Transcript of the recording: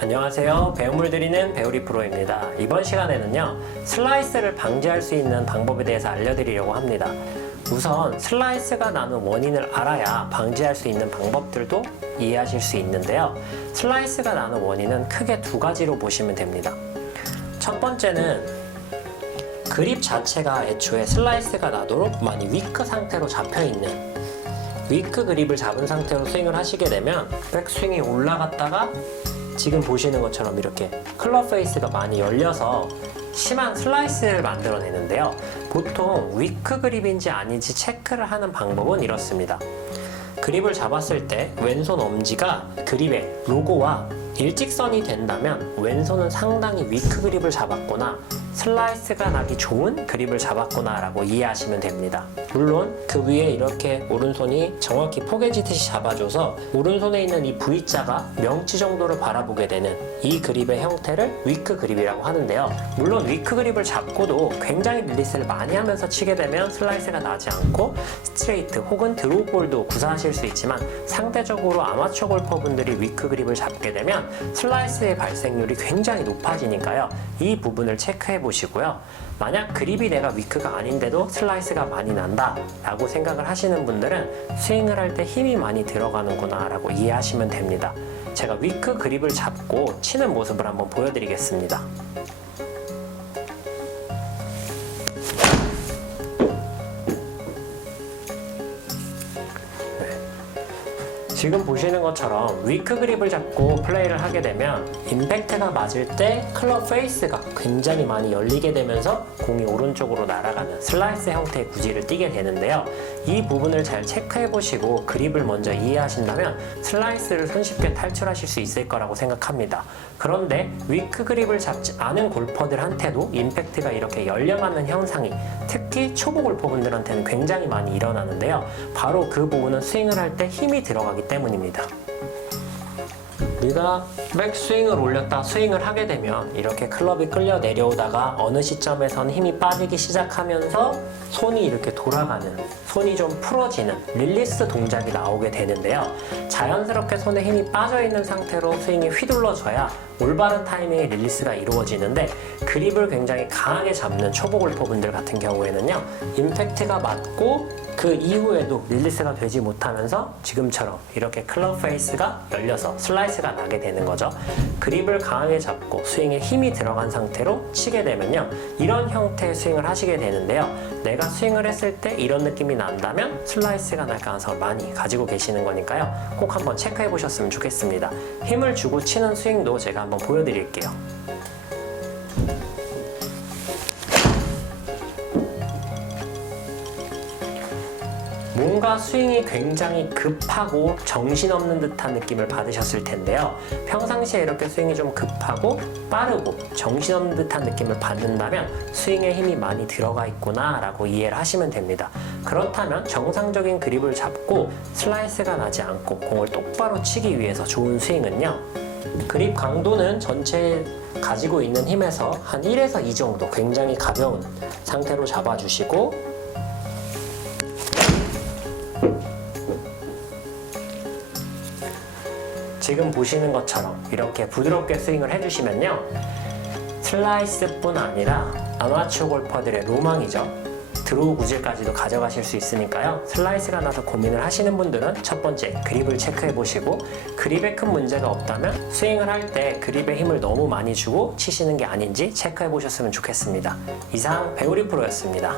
안녕하세요. 배움을 드리는 배우리 프로입니다. 이번 시간에는요, 슬라이스를 방지할 수 있는 방법에 대해서 알려드리려고 합니다. 우선 슬라이스가 나는 원인을 알아야 방지할 수 있는 방법들도 이해하실 수 있는데요. 슬라이스가 나는 원인은 크게 두 가지로 보시면 됩니다. 첫 번째는 그립 자체가 애초에 슬라이스가 나도록 많이 위크 상태로 잡혀 있는 위크 그립을 잡은 상태로 스윙을 하시게 되면 백스윙이 올라갔다가 지금 보시는 것처럼 이렇게 클럽 페이스가 많이 열려서 심한 슬라이스를 만들어내는데요. 보통 위크 그립인지 아닌지 체크를 하는 방법은 이렇습니다. 그립을 잡았을 때 왼손 엄지가 그립의 로고와 일직선이 된다면 왼손은 상당히 위크 그립을 잡았거나 슬라이스가 나기 좋은 그립을 잡았구나 라고 이해하시면 됩니다. 물론 그 위에 이렇게 오른손이 정확히 포개지듯이 잡아줘서 오른손에 있는 이 V자가 명치 정도를 바라보게 되는 이 그립의 형태를 위크 그립이라고 하는데요. 물론 위크 그립을 잡고도 굉장히 릴리스를 많이 하면서 치게 되면 슬라이스가 나지 않고 스트레이트 혹은 드로우 볼도 구사하실 수 있지만 상대적으로 아마추어 골퍼분들이 위크 그립을 잡게 되면 슬라이스의 발생률이 굉장히 높아지니까요. 이 부분을 체크해 보시고요. 만약 그립이 내가 위크가 아닌데도 슬라이스가 많이 난다 라고 생각을 하시는 분들은 스윙을 할 때 힘이 많이 들어가는구나 라고 이해하시면 됩니다. 제가 위크 그립을 잡고 치는 모습을 한번 보여드리겠습니다. 지금 보시는 것처럼 위크 그립을 잡고 플레이를 하게 되면 임팩트가 맞을 때 클럽 페이스가 굉장히 많이 열리게 되면서 공이 오른쪽으로 날아가는 슬라이스 형태의 구질을 띠게 되는데요. 이 부분을 잘 체크해 보시고 그립을 먼저 이해하신다면 슬라이스를 손쉽게 탈출하실 수 있을 거라고 생각합니다. 그런데 위크 그립을 잡지 않은 골퍼들한테도 임팩트가 이렇게 열려가는 현상이 특히 초보 골퍼분들한테는 굉장히 많이 일어나는데요. 바로 그 부분은 스윙을 할 때 힘이 들어가기 때문 입니다. 우리가 백스윙을 올렸다 스윙을 하게 되면 이렇게 클럽이 끌려 내려오다가 어느 시점에선 힘이 빠지기 시작하면서 손이 이렇게 돌아가는 손이 좀 풀어지는 릴리스 동작이 나오게 되는데요. 자연스럽게 손에 힘이 빠져 있는 상태로 스윙이 휘둘러져야 올바른 타이밍에 릴리스가 이루어지는데 그립을 굉장히 강하게 잡는 초보 골퍼분들 같은 경우에는요. 임팩트가 맞고 그 이후에도 릴리스가 되지 못하면서 지금처럼 이렇게 클럽 페이스가 열려서 슬라이스가 나게 되는 거죠. 그립을 강하게 잡고 스윙에 힘이 들어간 상태로 치게 되면요. 이런 형태의 스윙을 하시게 되는데요. 내가 스윙을 했을 때 이런 느낌이 난다면 슬라이스가 날 가능성을 많이 가지고 계시는 거니까요. 꼭 한번 체크해 보셨으면 좋겠습니다. 힘을 주고 치는 스윙도 제가 한번 보여드릴게요. 뭔가 스윙이 굉장히 급하고 정신없는 듯한 느낌을 받으셨을 텐데요. 평상시에 이렇게 스윙이 좀 급하고 빠르고 정신없는 듯한 느낌을 받는다면 스윙에 힘이 많이 들어가 있구나 라고 이해를 하시면 됩니다. 그렇다면 정상적인 그립을 잡고 슬라이스가 나지 않고 공을 똑바로 치기 위해서 좋은 스윙은요. 그립 강도는 전체 가지고 있는 힘에서 한 1에서 2 정도 굉장히 가벼운 상태로 잡아주시고 지금 보시는 것처럼 이렇게 부드럽게 스윙을 해주시면요. 슬라이스뿐 아니라 아마추어 골퍼들의 로망이죠. 드로우 구질까지도 가져가실 수 있으니까요. 슬라이스가 나서 고민을 하시는 분들은 첫 번째 그립을 체크해 보시고 그립에 큰 문제가 없다면 스윙을 할 때 그립에 힘을 너무 많이 주고 치시는 게 아닌지 체크해 보셨으면 좋겠습니다. 이상 배우리 프로였습니다.